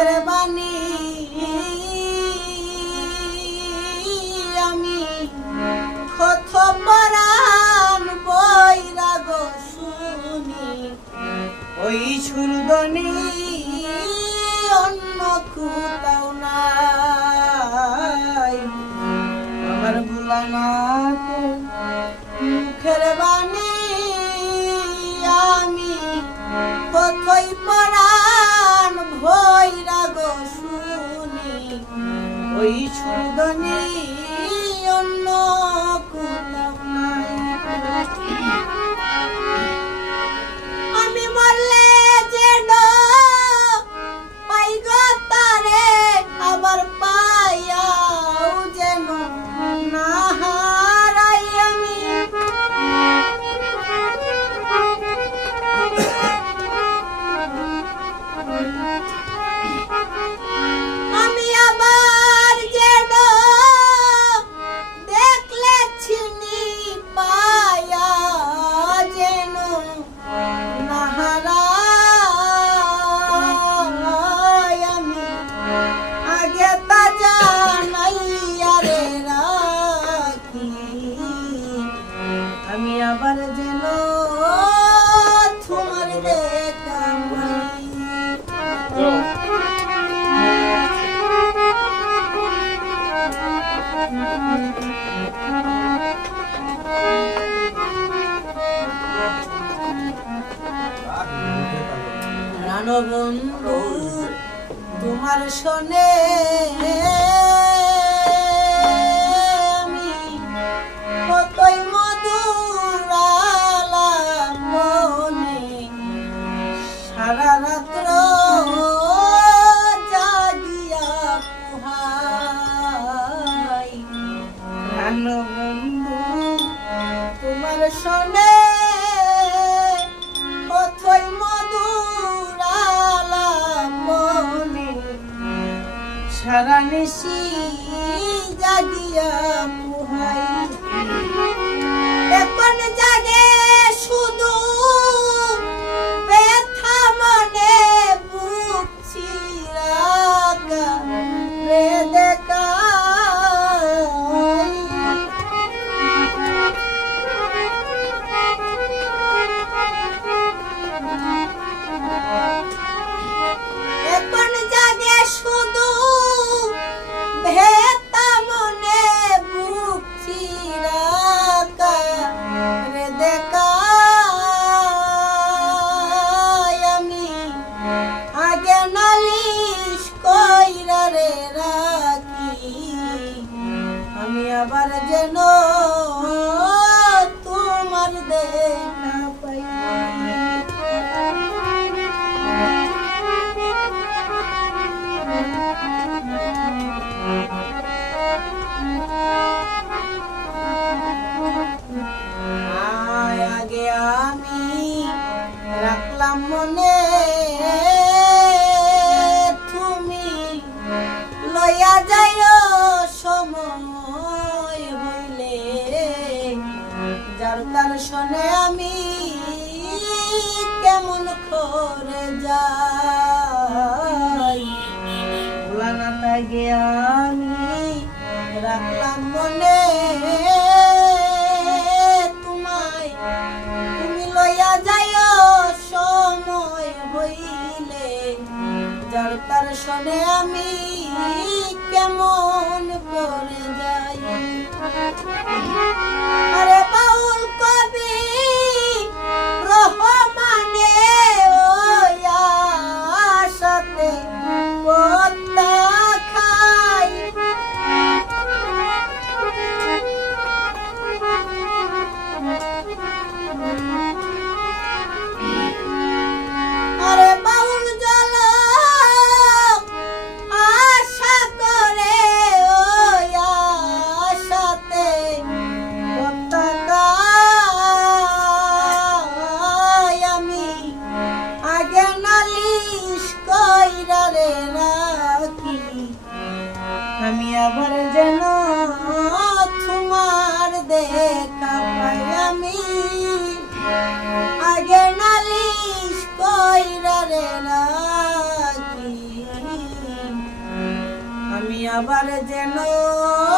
মুখের বাণী আমি কত পরাণ বৈরাগ শুনি ওই সুরদনি অন্য কোথাও নাই আমার ভোলানাথ মুখের বাণী আমি কতই পরাণ বৈরাগ শুনি ওই সুরদনি অন্য কোথাও নাই আমি মরলে যেন পাই গো তারে আবার পাইয়াও যেন না হারাই আমি আবার যেন দেখলে চিনি পায়া যেন না হারাই আমি আগে তা জানাইয়া রে রাখি আমি আবার যেন তোমার দেখা পাই বন্ধু তোমার শোনে আমি কতই মধুর আলাপ মনে সারা রাত্র জাগিয়া পুহাই বন্ধু তোমার শোনে কতই মধুর আলাপ মনে সারা নিশি জাগিয়া পুহাই এখন জাগে শুধু ব্যথা মনে বুক চিরাকা রে দেখাই এখন জাগে শুধু ভেতা মনে বুক চিরাকা রে দেখাই আমি আগে নালিশ কইরা রে রাখি আমি আবার যেন তোমার দেখা পাই আগে আমি রাখলাম মনে তুমি লইয়া যাইও সময় হইলে যার তার শোনে আমি কেমন করে যাই ভোলানাথ আগে আমি রাখলাম মনে তুমি লইয়া যাইও সময় হইলে যার তার শোনে আমি কেমন করে যাই আরে বাউল কবি রহমানে ওয়া সাথে কথা খাই আরে বাউল জল আশা করে ওয়া সাথে কথা আমি আবার যেন